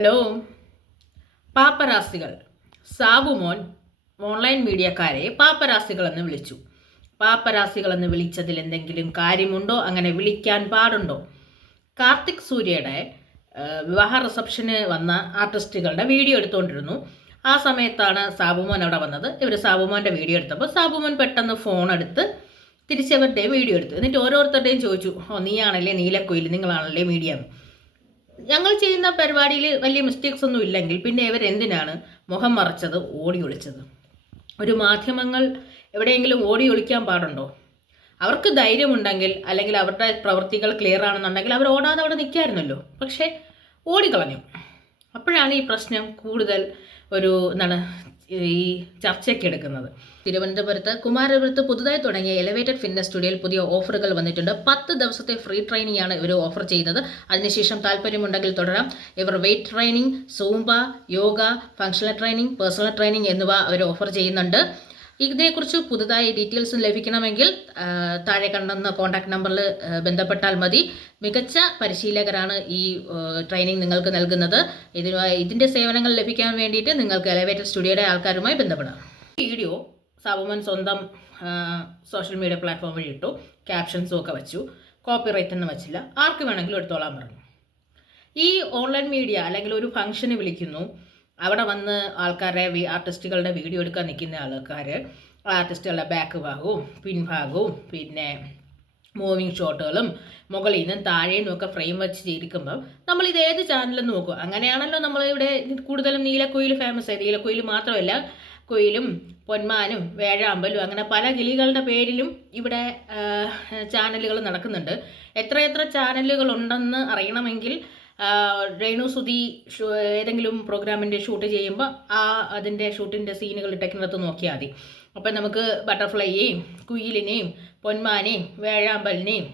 Hello. പാപ്പരാസികൾ. Sabumon online മീഡിയക്കാരെ പാപ്പരാസികൾ എന്ന് വിളിച്ചു. പാപ്പരാസികൾ എന്ന് വിളിച്ചതിൽ എന്തെങ്കിലും കാര്യമുണ്ടോ? അങ്ങനെ വിളിക്കാൻ പാടുണ്ടോ? കാർത്തിക് സൂര്യയുടെ വിവാഹ റിസപ്ഷന് വന്ന ആർട്ടിസ്റ്റുകളുടെ വീഡിയോ എടുത്തുകൊണ്ടിരുന്നു. ആ സമയത്താണ് സാബുമോൻ അവിടെ വന്നത്. ഇവർ സാബുമോന്റെ വീഡിയോ എടുത്തപ്പോൾ സാബുമോൻ പെട്ടെന്ന് ഫോൺ എടുത്ത് തിരിച്ചവരുടെ വീഡിയോ എടുത്തു. എന്നിട്ട് ഓരോരുത്തരുടെയും ചോദിച്ചു ഓ നീയാണല്ലേ നീലക്കൊയിൽ? നിങ്ങളാണല്ലേ മീഡിയ? ഞങ്ങൾ ചെയ്യുന്ന പരിപാടിയിൽ വലിയ മിസ്റ്റേക്സ് ഒന്നും ഇല്ലെങ്കിൽ പിന്നെ ഇവർ എന്തിനാണ് മുഖം മറച്ചത് ഓടി ഒളിച്ചത്? ഒരു മാധ്യമങ്ങൾ എവിടെയെങ്കിലും ഓടി ഒളിക്കാൻ പാടുണ്ടോ? അവർക്ക് ധൈര്യമുണ്ടെങ്കിൽ അല്ലെങ്കിൽ അവരുടെ പ്രവൃത്തികൾ ക്ലിയർ ആണെന്നുണ്ടെങ്കിൽ അവർ ഓടാതെ അവിടെ നിൽക്കായിരുന്നല്ലോ. പക്ഷേ ഓടിക്കളഞ്ഞു. അപ്പോഴാണ് ഈ പ്രശ്നം കൂടുതൽ ഒരു എന്താണ് ഈ ചർച്ചയ്ക്ക് എടുക്കുന്നത്. തിരുവനന്തപുരത്ത് കുമാരപുരത്ത് പുതുതായി തുടങ്ങിയ എലവേറ്റഡ് ഫിറ്റ്നസ് സ്റ്റുഡിയോയിൽ പുതിയ ഓഫറുകൾ വന്നിട്ടുണ്ട്. പത്ത് ദിവസത്തെ ഫ്രീ ട്രെയിനിങ് ആണ് ഇവർ ഓഫർ ചെയ്യുന്നത് അതിനുശേഷം താല്പര്യമുണ്ടെങ്കിൽ തുടരാം. ഇവർ weight training Zumba yoga functional training personal training എന്നിവ അവർ ഓഫർ ചെയ്യുന്നുണ്ട്. ഇതിനെക്കുറിച്ച് പുതുതായി ഡീറ്റെയിൽസ് ലഭിക്കണമെങ്കിൽ താഴെ കണ്ടെന്ന കോൺടാക്ട് നമ്പറിൽ ബന്ധപ്പെട്ടാൽ മതി. മികച്ച പരിശീലകരാണ് ഈ ട്രെയിനിങ് നിങ്ങൾക്ക് നൽകുന്നത്. ഇതിനുമായി ഇതിന്റെ സേവനങ്ങൾ ലഭിക്കാൻ വേണ്ടിയിട്ട് നിങ്ങൾക്ക് എലവേറ്റർ സ്റ്റുഡിയോയുടെ ആൾക്കാരുമായി ബന്ധപ്പെടാം. വീഡിയോ സാബുമൻ സ്വന്തം സോഷ്യൽ മീഡിയ പ്ലാറ്റ്ഫോം വഴി ഇട്ടു. ക്യാപ്ഷൻസും ഒക്കെ വെച്ചു. കോപ്പിറൈറ്റ് ഒന്നും വെച്ചില്ല. ആർക്ക് വേണമെങ്കിലും എടുത്തോളാൻ പറഞ്ഞു. ഈ ഓൺലൈൻ മീഡിയ അല്ലെങ്കിൽ ഒരു ഫംഗ്ഷന് വിളിക്കുന്നു. അവിടെ വന്ന് ആൾക്കാരെ ആർട്ടിസ്റ്റുകളുടെ വീഡിയോ എടുക്കാൻ നിൽക്കുന്ന ആൾക്കാർ ആർട്ടിസ്റ്റുകളുടെ ബാക്ക് ഭാഗവും പിൻഭാഗവും പിന്നെ മൂവിങ് ഷോട്ടുകളും മുകളിൽ നിന്നും താഴെ നിന്നൊക്കെ ഫ്രെയിം വെച്ച് ചെയ്തിരിക്കുമ്പോൾ നമ്മൾ ഇത് ഏത് ചാനലും നോക്കും. അങ്ങനെയാണല്ലോ നമ്മൾ ഇവിടെ കൂടുതലും നീലക്കുയിൽ ഫേമസ് ആയത്. നീലക്കുയിൽ മാത്രമല്ല കുയിലും പൊന്മാനും വേഴാമ്പലും അങ്ങനെ പല കിളികളുടെ പേരിലും ഇവിടെ ചാനലുകൾ നടക്കുന്നുണ്ട്. എത്രയെത്ര ചാനലുകൾ ഉണ്ടെന്ന് അറിയണമെങ്കിൽ രേണു സുധി ഏതെങ്കിലും പ്രോഗ്രാമിന്റെ ഷൂട്ട് ചെയ്യുമ്പോൾ ആ അതിന്റെ ഷൂട്ടിന്റെ സീനുകൾ ഇട്ടേക്കുന്നിടത്ത് നോക്കിയാൽ മതി. അപ്പം നമുക്ക് ബട്ടർഫ്ലൈയെയും കുയിലിനെയും പൊന്മാനെയും വേഴാമ്പലിനെയും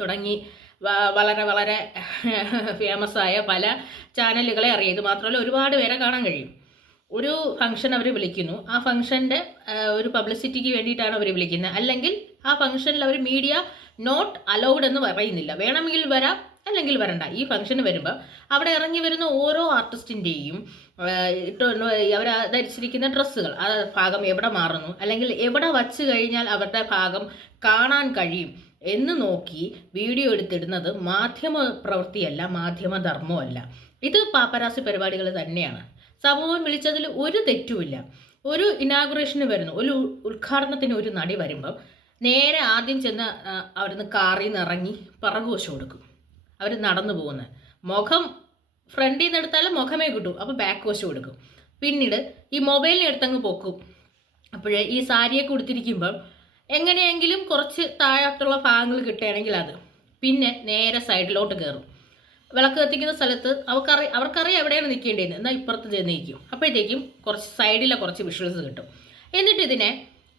തുടങ്ങി വളരെ വളരെ ഫേമസ് ആയ പല ചാനലുകളെ അറിയാം. ഇത് മാത്രമല്ല ഒരുപാട് പേരെ കാണാൻ കഴിയും. ഒരു ഫംഗ്ഷൻ അവർ വിളിക്കുന്നു. ആ ഫംഗ്ഷന്റെ ഒരു പബ്ലിസിറ്റിക്ക് വേണ്ടിയിട്ടാണ് അവർ വിളിക്കുന്നത്. അല്ലെങ്കിൽ ആ ഫംഗ്ഷനിൽ അവർ മീഡിയ നോട്ട് അലൗഡ് എന്ന് പറയുന്നില്ല. വേണമെങ്കിൽ വരാം അല്ലെങ്കിൽ വരണ്ട. ഈ ഫംഗ്ഷന് വരുമ്പോൾ അവിടെ ഇറങ്ങി വരുന്ന ഓരോ ആർട്ടിസ്റ്റിന്റെയും അവർ ധരിച്ചിരിക്കുന്ന ഡ്രസ്സുകൾ ആ ഭാഗം എവിടെ മാറുന്നു അല്ലെങ്കിൽ എവിടെ വച്ച് കഴിഞ്ഞാൽ അവരുടെ ഭാഗം കാണാൻ കഴിയും എന്ന് നോക്കി വീഡിയോ എടുത്തിടുന്നത് മാധ്യമ പ്രവൃത്തിയല്ല മാധ്യമധർമ്മമല്ല ഇത് പാപ്പരാസി പരിപാടികൾ തന്നെയാണ്. സമൂഹം വിളിച്ചതിൽ ഒരു തെറ്റുമില്ല. ഒരു ഇനാഗുറേഷന് വരുന്നു ഒരു ഉദ്ഘാടനത്തിന് ഒരു നടി വരുമ്പം നേരെ ആദ്യം ചെന്ന് അവിടുന്ന് കാറിൽ നിന്ന് ഇറങ്ങി പിറകുവശം കൊടുക്കും അവർ നടന്നു പോകുന്നത് മുഖം ഫ്രണ്ടിൽ നിന്ന് എടുത്താലും മുഖമേ കിട്ടും. അപ്പോൾ ബാക്ക് വശം കൊടുക്കും പിന്നീട് ഈ മൊബൈലിനെ എടുത്തങ്ങ് പൊക്കും. അപ്പോഴേ ഈ സാരിയൊക്കെ ഉടുത്തിരിക്കുമ്പം എങ്ങനെയെങ്കിലും കുറച്ച് താഴത്തുള്ള ഭാഗങ്ങൾ കിട്ടുകയാണെങ്കിൽ അത്. പിന്നെ നേരെ സൈഡിലോട്ട് കയറും. വിളക്ക് കത്തിക്കുന്ന സ്ഥലത്ത് അവർക്കറി അവർക്കറിയാം എവിടെയാണ് നിൽക്കേണ്ടത് എന്നാൽ ഇപ്പുറത്ത് ചെന്ന് നിൽക്കും. അപ്പോഴത്തേക്കും കുറച്ച് സൈഡിലെ കുറച്ച് വിഷ്വൽസ് കിട്ടും. എന്നിട്ട് ഇതിനെ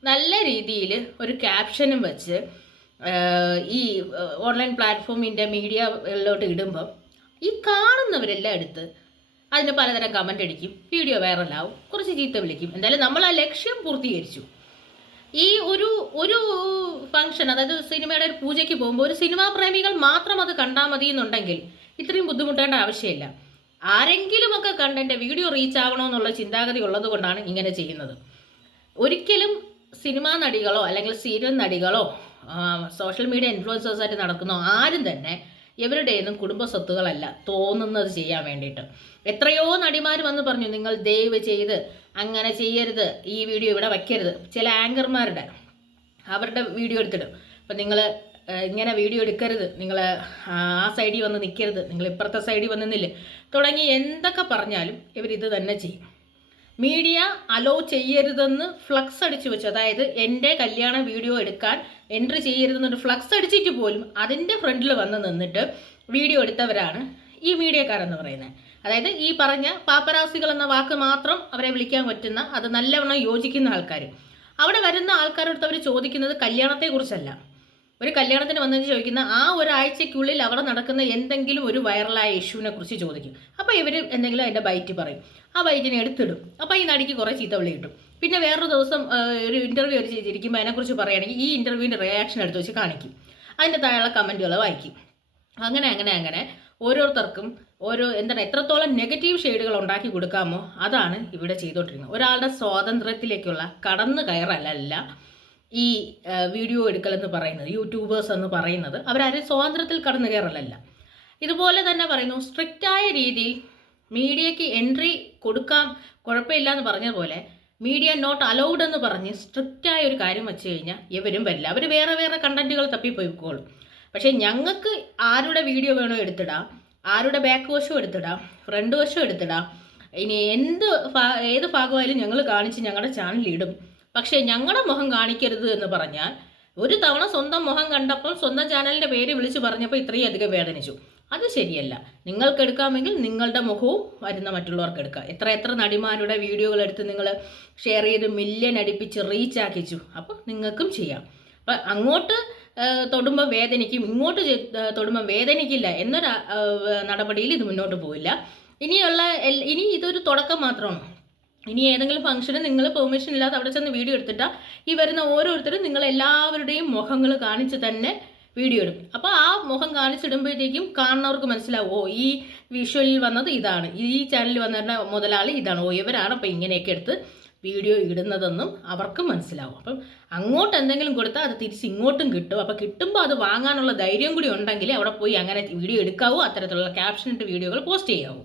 നല്ല രീതിയിൽ ഒരു ക്യാപ്ഷനും വെച്ച് ഈ ഓൺലൈൻ പ്ലാറ്റ്ഫോമിന്റെ മീഡിയയിലോട്ട് ഇടുമ്പം ഈ കാണുന്നവരെല്ലാം എടുത്ത് അതിന് പലതരം കമന്റ് അടിക്കും വീഡിയോ വൈറലാവും കുറച്ച് ചീത്ത വിളിക്കും. എന്തായാലും നമ്മൾ ആ ലക്ഷ്യം പൂർത്തീകരിച്ചു. ഈ ഒരു ഒരു ഫംഗ്ഷൻ അതായത് സിനിമയുടെ ഒരു പൂജയ്ക്ക് പോകുമ്പോൾ ഒരു സിനിമാ പ്രേമികൾ മാത്രം അത് കണ്ടാൽ മതി എന്നുണ്ടെങ്കിൽ ഇത്രയും ബുദ്ധിമുട്ടേണ്ട ആവശ്യമില്ല. ആരെങ്കിലുമൊക്കെ കണ്ട് എന്റെ വീഡിയോ റീച്ച് ആകണമെന്നുള്ള ചിന്താഗതി ഉള്ളത് കൊണ്ടാണ് ഇങ്ങനെ ചെയ്യുന്നത്. ഒരിക്കലും സിനിമാ നടികളോ അല്ലെങ്കിൽ സീരിയൽ നടികളോ സോഷ്യൽ മീഡിയ ഇൻഫ്ലുവൻസേഴ്സായിട്ട് നടക്കുന്നോ ആരും തന്നെ ഇവരുടെയൊന്നും കുടുംബ സ്വത്തുകളല്ല തോന്നുന്നത് ചെയ്യാൻ വേണ്ടിയിട്ട്. എത്രയോ നടിമാർ വന്ന് പറഞ്ഞു നിങ്ങൾ ദയവ് ചെയ്ത് അങ്ങനെ ചെയ്യരുത് ഈ വീഡിയോ ഇവിടെ വയ്ക്കരുത് ചില ആങ്കർമാരുടെ അവരുടെ വീഡിയോ എടുത്തിടും. അപ്പം നിങ്ങൾ ഇങ്ങനെ വീഡിയോ എടുക്കരുത് നിങ്ങൾ ആ സൈഡിൽ വന്ന് നിൽക്കരുത് നിങ്ങൾ ഇപ്പുറത്തെ സൈഡിൽ വന്ന് നിന്നില്ല തുടങ്ങി എന്തൊക്കെ പറഞ്ഞാലും ഇവരിത് തന്നെ ചെയ്യും. മീഡിയ അലോ ചെയ്യരുതെന്ന് ഫ്ലക്സ് അടിച്ച് വെച്ചു. അതായത് എന്റെ കല്യാണ വീഡിയോ എടുക്കാൻ എൻട്രി ചെയ്യരുതെന്നൊരു ഫ്ലക്സ് അടിച്ചിട്ട് പോലും അതിന്റെ ഫ്രണ്ടിൽ വന്ന് നിന്നിട്ട് വീഡിയോ എടുത്തവരാണ് ഈ മീഡിയക്കാരെന്ന് പറയുന്നത്. അതായത് ഈ പറഞ്ഞ പാപ്പരാസികൾ എന്ന വാക്ക് മാത്രം അവരെ വിളിക്കാൻ പറ്റുന്ന അത് നല്ലവണ്ണം യോജിക്കുന്ന ആൾക്കാർ അവിടെ വരുന്ന ആൾക്കാരോട് അവർ ചോദിക്കുന്നത് കല്യാണത്തെക്കുറിച്ചല്ല. ഒരു കല്യാണത്തിന് വന്നെന്ന് ചോദിക്കുന്ന ആ ഒരാഴ്ചയ്ക്കുള്ളിൽ അവിടെ നടക്കുന്ന എന്തെങ്കിലും ഒരു വൈറലായ ഇഷ്യൂവിനെ കുറിച്ച് ചോദിക്കും. അപ്പോൾ ഇവർ എന്തെങ്കിലും അതിന്റെ ബൈറ്റ് പറയും. ആ ബൈറ്റിനെ എടുത്തിടും. അപ്പോൾ ഈ നടിക്ക് കുറേ ചീത്ത വിളി കിട്ടും. പിന്നെ വേറൊരു ദിവസം ഒരു ഇന്റർവ്യൂ ഒരു ചെയ്തിരിക്കുമ്പോൾ അതിനെക്കുറിച്ച് പറയുകയാണെങ്കിൽ ഈ ഇന്റർവ്യൂവിന്റെ റിയാക്ഷൻ എടുത്ത് വെച്ച് കാണിക്കും. അതിന്റെ താഴെയുള്ള കമന്റുകൾ വായിക്കും. അങ്ങനെ അങ്ങനെ അങ്ങനെ ഓരോരുത്തർക്കും ഓരോ എന്താണ് എത്രത്തോളം നെഗറ്റീവ് ഷെയ്ഡുകൾ ഉണ്ടാക്കി കൊടുക്കാമോ അതാണ് ഇവിടെ ചെയ്തുകൊണ്ടിരിക്കുന്നത് ഒരാളുടെ സ്വാതന്ത്ര്യത്തിലേക്കുള്ള കടന്നു കയറലല്ല. ഈ വീഡിയോ എടുക്കലെന്ന് പറയുന്നത് യൂട്യൂബേഴ്സ് എന്ന് പറയുന്നത് അവരാരും സ്വാതന്ത്ര്യത്തിൽ കടന്നു കയറലല്ല. ഇതുപോലെ തന്നെ പറയുന്നു സ്ട്രിക്റ്റായ രീതിയിൽ മീഡിയയ്ക്ക് എൻട്രി കൊടുക്കാം കുഴപ്പമില്ല എന്ന് പറഞ്ഞ പോലെ മീഡിയ നോട്ട് അലൗഡ് എന്ന് പറഞ്ഞ് സ്ട്രിക്റ്റായ ഒരു കാര്യം വെച്ച് കഴിഞ്ഞാൽ ഇവരും വരില്ല. അവർ വേറെ വേറെ കണ്ടന്റുകൾ തപ്പിപ്പോയിക്കോളും. പക്ഷേ ഞങ്ങൾക്ക് ആരുടെ വീഡിയോ വേണോ എടുത്തിടാം ആരുടെ ബാക്ക് വശവും എടുത്തിടാം ഫ്രണ്ട് വശവും എടുത്തിടാം ഇനി എന്ത് ഏത് ഭാഗമായാലും ഞങ്ങൾ കാണിച്ച് ഞങ്ങളുടെ ചാനലിൽ ഇടും. പക്ഷേ ഞങ്ങളുടെ മുഖം കാണിക്കരുത് എന്ന് പറഞ്ഞാൽ ഒരു തവണ സ്വന്തം മുഖം കണ്ടപ്പോൾ സ്വന്തം ചാനലിന്റെ പേര് വിളിച്ച് പറഞ്ഞപ്പോൾ ഇത്രയും അധികം വേദനിച്ചു. അത് ശരിയല്ല. നിങ്ങൾക്ക് എടുക്കാമെങ്കിൽ നിങ്ങളുടെ മുഖവും വരുന്ന മറ്റുള്ളവർക്ക് എടുക്കാം. എത്ര എത്ര നടിമാരുടെ വീഡിയോകൾ എടുത്ത് നിങ്ങൾ ഷെയർ ചെയ്ത് മില്യൻ അടിപ്പിച്ച് റീച്ച് ആക്കിച്ചു. അപ്പോൾ നിങ്ങൾക്കും ചെയ്യാം. അപ്പം അങ്ങോട്ട് തൊടുമ്പോൾ വേദനിക്കും. ഇങ്ങോട്ട് തൊടുമ്പോൾ വേദനിക്കില്ല എന്നൊരു നടപടിയിൽ ഇത് മുന്നോട്ട് പോവില്ല. ഇനിയുള്ള ഇനി ഇതൊരു തുടക്കം മാത്രമാണ്. ഇനി ഏതെങ്കിലും ഫംഗ്ഷന് നിങ്ങൾ പെർമിഷൻ ഇല്ലാതെ അവിടെ ചെന്ന് വീഡിയോ എടുത്തിട്ടാൽ ഈ വരുന്ന ഓരോരുത്തരും നിങ്ങൾ എല്ലാവരുടെയും മുഖങ്ങൾ കാണിച്ച് തന്നെ വീഡിയോ എടുക്കും. അപ്പോൾ ആ മുഖം കാണിച്ചിടുമ്പോഴത്തേക്കും കാണുന്നവർക്ക് മനസ്സിലാവും ഓ ഈ വിഷ്വലിൽ വന്നത് ഇതാണ്. ഈ ചാനലിൽ വന്നിരുന്ന മുതലാളി ഇതാണ്. ഓ ഇവരാണ് അപ്പോൾ ഇങ്ങനെയൊക്കെ എടുത്ത് വീഡിയോ ഇടുന്നതെന്നും അവർക്കും മനസ്സിലാവും. അപ്പം അങ്ങോട്ട് എന്തെങ്കിലും കൊടുത്താൽ അത് തിരിച്ച് ഇങ്ങോട്ടും കിട്ടും. അപ്പോൾ കിട്ടുമ്പോൾ അത് വാങ്ങാനുള്ള ധൈര്യം കൂടി ഉണ്ടെങ്കിൽ അവിടെ പോയി അങ്ങനെ വീഡിയോ എടുക്കാവൂ. അത്തരത്തിലുള്ള ക്യാപ്ഷൻ ഇട്ട് വീഡിയോകൾ പോസ്റ്റ് ചെയ്യാവൂ.